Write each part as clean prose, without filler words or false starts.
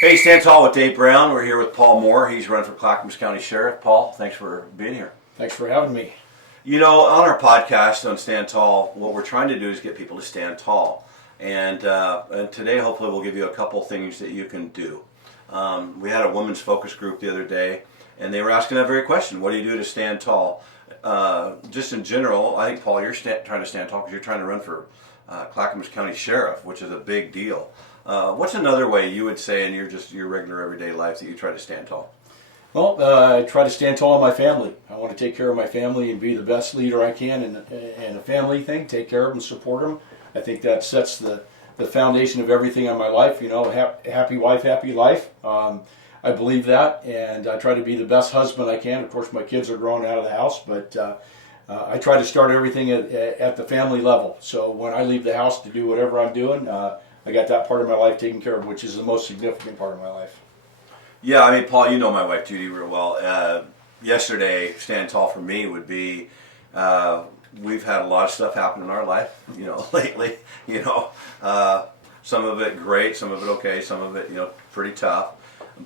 Hey, Stand Tall with Dave Brown. We're here with Paul Moore. He's running for Clackamas County Sheriff. Paul, thanks for being here. Thanks for having me. You know, on our podcast on Stand Tall, what we're trying to do is get people to stand tall. And today, hopefully, we'll give you a couple things that you can do. We had a women's focus group the other day, and they were asking that very question: what do you do to stand tall? Just in general, I think, Paul, you're trying to stand tall because you're trying to run for Clackamas County Sheriff, which is a big deal. What's another way you would say in your regular everyday life that you try to stand tall? Well, I try to stand tall in my family. I want to take care of my family and be the best leader I can in a family thing, take care of them, support them. I think that sets the foundation of everything in my life. You know, happy wife, happy life. I believe that, and I try to be the best husband I can. Of course, my kids are growing out of the house, but I try to start everything at the family level. So when I leave the house to do whatever I'm doing, I got that part of my life taken care of, which is the most significant part of my life. Yeah, I mean, Paul, you know my wife Judy real well. Yesterday, stand tall for me would be, we've had a lot of stuff happen in our life, you know, lately. You know, some of it great, some of it okay, some of it, you know, pretty tough.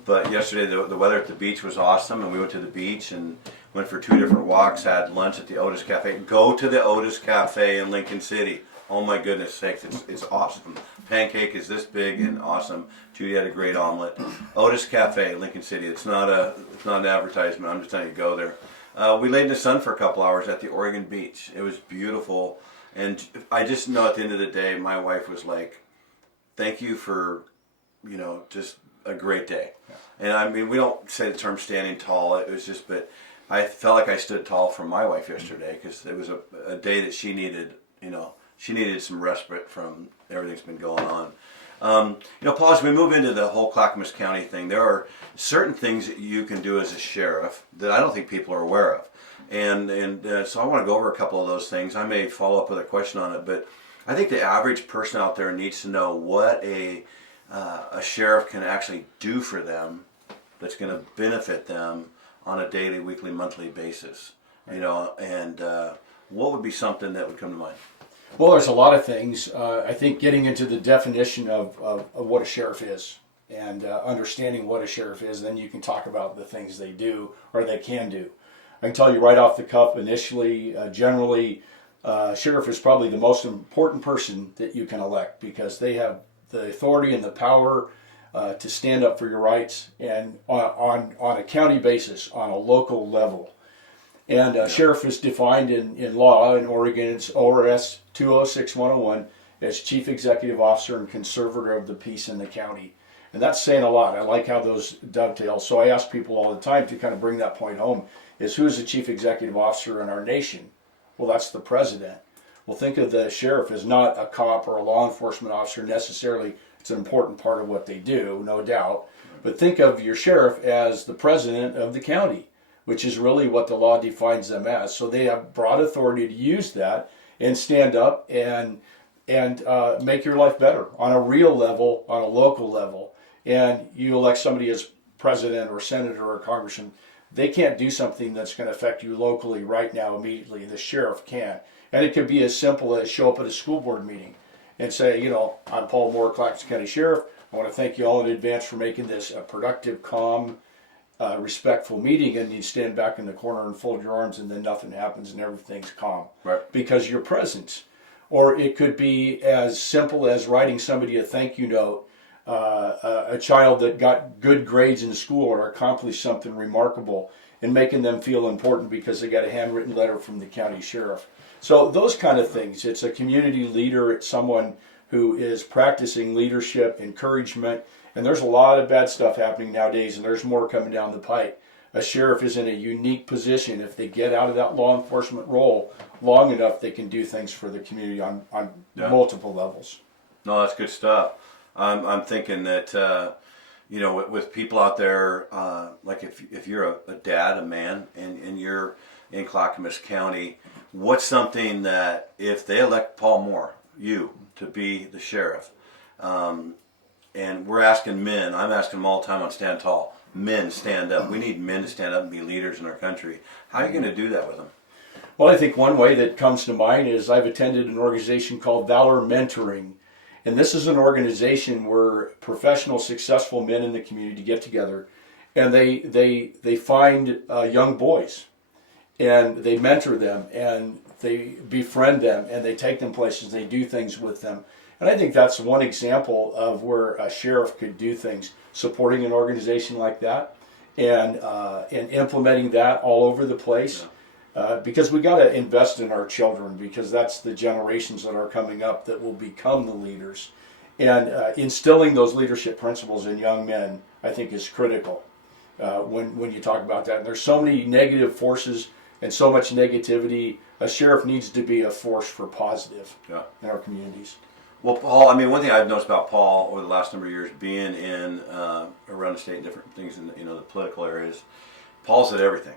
But yesterday, the weather at the beach was awesome, and we went to the beach and went for 2 different walks, had lunch at the Otis Cafe. Go to the Otis Cafe in Lincoln City. Oh my goodness sakes, it's awesome. Pancake is this big and awesome. Judy had a great omelet. Otis Cafe, Lincoln City. It's not an advertisement. I'm just telling you, go there. We laid in the sun for a couple hours at the Oregon beach. It was beautiful, and I just know at the end of the day, my wife was like, "Thank you for, you know, just a great day." Yeah. And I mean, we don't say the term standing tall. It was just, but I felt like I stood tall for my wife yesterday because it was a day that she needed, you know. She needed some respite from everything that's been going on. You know, Paul, as we move into the whole Clackamas County thing, there are certain things that you can do as a sheriff that I don't think people are aware of. And so I want to go over a couple of those things. I may follow up with a question on it, but I think the average person out there needs to know what a sheriff can actually do for them that's going to benefit them on a daily, weekly, monthly basis. You know, and what would be something that would come to mind? Well, there's a lot of things. I think getting into the definition of what a sheriff is and understanding what a sheriff is, then you can talk about the things they do or they can do. I can tell you right off the cuff, initially, generally, sheriff is probably the most important person that you can elect because they have the authority and the power to stand up for your rights and on a county basis, on a local level. And sheriff is defined in law in Oregon. It's ORS 206101 as Chief Executive Officer and Conservator of the Peace in the county. And that's saying a lot. I like how those dovetail. So I ask people all the time to kind of bring that point home is who is the Chief Executive Officer in our nation? Well, that's the President. Well, think of the sheriff as not a cop or a law enforcement officer necessarily. It's an important part of what they do, no doubt. But think of your sheriff as the President of the county, which is really what the law defines them as. So they have broad authority to use that and stand up and make your life better on a real level, on a local level. And you elect somebody as president or senator or congressman, they can't do something that's going to affect you locally right now immediately. The sheriff can. And it could be as simple as show up at a school board meeting and say, you know, I'm Paul Moore, Clackamas County Sheriff. I want to thank you all in advance for making this a productive, calm, respectful meeting, and you stand back in the corner and fold your arms and then nothing happens and everything's calm. Right. Because your presence. Or it could be as simple as writing somebody a thank you note, a child that got good grades in school or accomplished something remarkable and making them feel important because they got a handwritten letter from the county sheriff. So those kind of things. It's a community leader. It's someone who is practicing leadership, encouragement. And there's a lot of bad stuff happening nowadays, and there's more coming down the pike. A sheriff is in a unique position. If they get out of that law enforcement role long enough, they can do things for the community on multiple levels. No, that's good stuff. I'm thinking that, you know, with people out there, like if you're a dad, a man, and you're in Clackamas County, what's something that if they elect Paul Moore, you, to be the sheriff, and we're asking men, I'm asking them all the time on Stand Tall, men stand up. We need men to stand up and be leaders in our country. How are you going to do that with them? Well, I think one way that comes to mind is I've attended an organization called Valor Mentoring. And this is an organization where professional, successful men in the community get together and they find young boys and they mentor them and they befriend them and they take them places, they do things with them. And I think that's one example of where a sheriff could do things, supporting an organization like that and implementing that all over the place. Because we got to invest in our children, because that's the generations that are coming up that will become the leaders. And instilling those leadership principles in young men, I think, is critical when you talk about that. And there's so many negative forces and so much negativity. A sheriff needs to be a force for positive in our communities. Well, Paul, I mean, one thing I've noticed about Paul over the last number of years, being in around the state and different things in the political areas, Paul's at everything.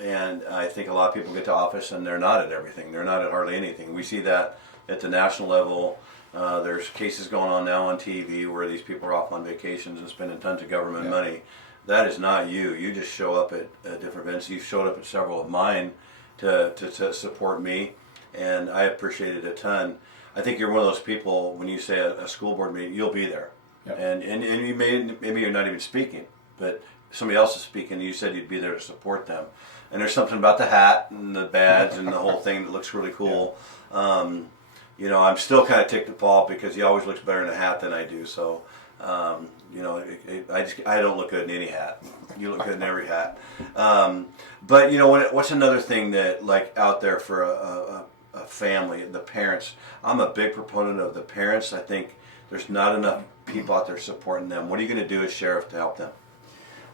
And I think a lot of people get to office and they're not at everything. They're not at hardly anything. We see that at the national level. There's cases going on now on TV where these people are off on vacations and spending tons of government money. That is not you. You just show up at different events. You've showed up at several of mine to support me, and I appreciate it a ton. I think you're one of those people, when you say a school board meeting, you'll be there. Yep. And you maybe you're not even speaking, but somebody else is speaking, and you said you'd be there to support them. And there's something about the hat and the badge and the whole thing that looks really cool. I'm still kind of ticked at Paul because he always looks better in a hat than I do. So, I don't look good in any hat. You look good in every hat. But what's another thing that, like, out there for a family, the parents? I'm a big proponent of the parents. I think there's not enough people out there supporting them. What are you going to do as sheriff to help them?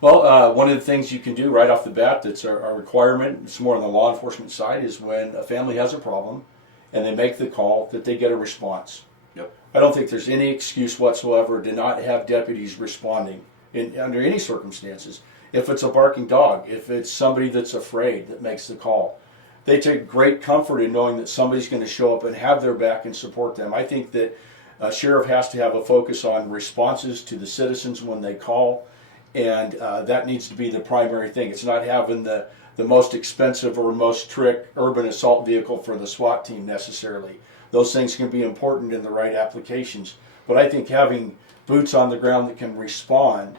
Well, one of the things you can do right off the bat that's a requirement, it's more on the law enforcement side, is when a family has a problem and they make the call, that they get a response. Yep. I don't think there's any excuse whatsoever to not have deputies responding under any circumstances. If it's a barking dog, if it's somebody that's afraid that makes the call, they take great comfort in knowing that somebody's going to show up and have their back and support them. I think that a sheriff has to have a focus on responses to the citizens when they call. And that needs to be the primary thing. It's not having the most expensive or most trick urban assault vehicle for the SWAT team necessarily. Those things can be important in the right applications. But I think having boots on the ground that can respond,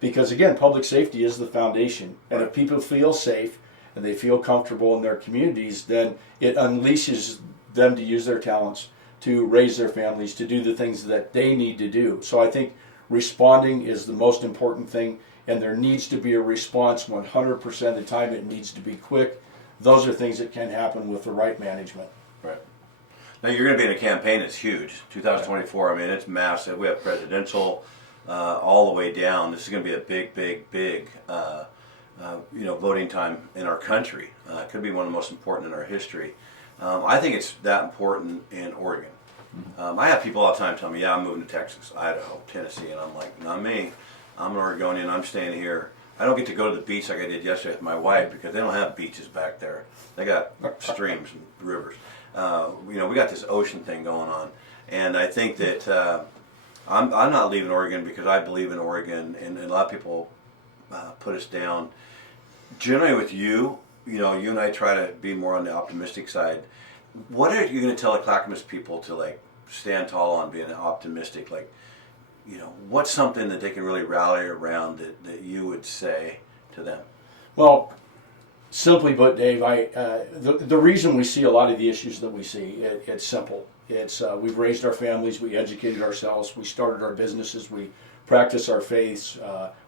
because again, public safety is the foundation. And if people feel safe and they feel comfortable in their communities, then it unleashes them to use their talents, to raise their families, to do the things that they need to do. So I think responding is the most important thing, and there needs to be a response 100% of the time. It needs to be quick. Those are things that can happen with the right management. Right. Now you're going to be in a campaign that's huge, 2024. I mean, it's massive. We have presidential all the way down. This is going to be a big voting time in our country. It could be one of the most important in our history. I think it's that important in Oregon. I have people all the time tell me, I'm moving to Texas, Idaho, Tennessee, and I'm like, not me. I'm an Oregonian, I'm staying here. I don't get to go to the beach like I did yesterday with my wife because they don't have beaches back there. They got streams and rivers. We got this ocean thing going on. And I think that I'm not leaving Oregon because I believe in Oregon, and a lot of people put us down. Generally with you and I try to be more on the optimistic side. What are you going to tell the Clackamas people to, like, stand tall on being optimistic? Like, what's something that they can really rally around that you would say to them? Well, simply put, Dave, the reason we see a lot of the issues that we see, it's simple. It's we've raised our families, we educated ourselves, we started our businesses, we practice our faiths.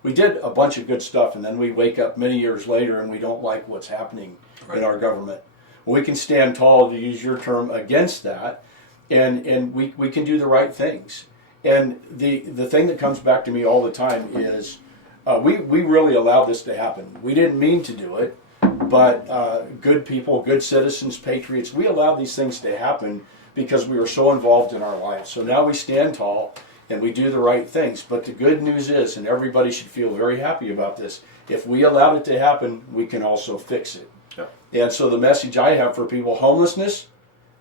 We did a bunch of good stuff, and then we wake up many years later and we don't like what's happening in our government. We can stand tall, to use your term, against that, and we can do the right things. And the thing that comes back to me all the time is we really allowed this to happen. We didn't mean to do it, but good people, good citizens, patriots, we allowed these things to happen because we were so involved in our lives. So now we stand tall and we do the right things. But the good news is, and everybody should feel very happy about this, if we allowed it to happen, we can also fix it. Yeah. And so the message I have for people, homelessness,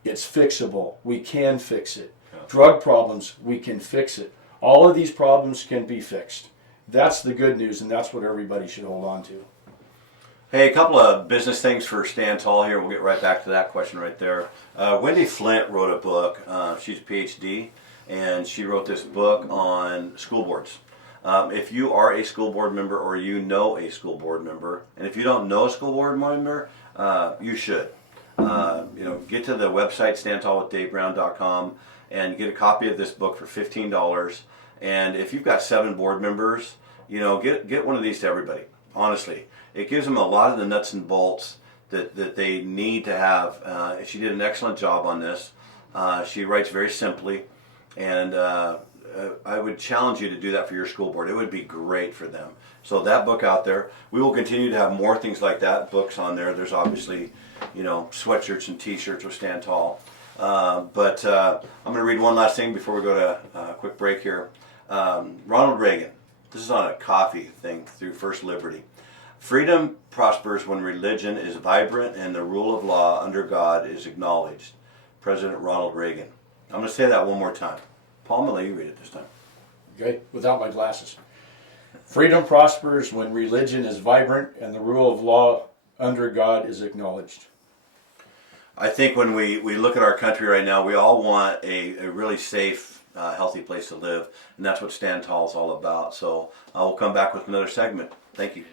it's fixable. We can fix it. Yeah. Drug problems, we can fix it. All of these problems can be fixed. That's the good news, and that's what everybody should hold on to. Hey, a couple of business things for Stand Tall here. We'll get right back to that question right there. Wendy Flint wrote a book. She's a PhD, and she wrote this book on school boards. If you are a school board member or you know a school board member, and if you don't know a school board member, you should. Get to the website standtallwithDaveBrown.com and get a copy of this book for $15. And if you've got 7 board members, get one of these to everybody. Honestly, it gives them a lot of the nuts and bolts that they need to have. She did an excellent job on this. She writes very simply, and I would challenge you to do that for your school board. It would be great for them. So that book out there. We will continue to have more things like that, books on there. There's obviously, sweatshirts and T-shirts with Stand Tall. But I'm going to read one last thing before we go to a quick break here. Ronald Reagan. This is on a coffee thing through First Liberty. Freedom prospers when religion is vibrant and the rule of law under God is acknowledged. President Ronald Reagan. I'm going to say that one more time. Paul, I'm going to let you read it this time. Okay, without my glasses. Freedom prospers when religion is vibrant and the rule of law under God is acknowledged. I think when we look at our country right now, we all want a really safe, healthy place to live, and that's what Stand Tall is all about. So I will come back with another segment. Thank you.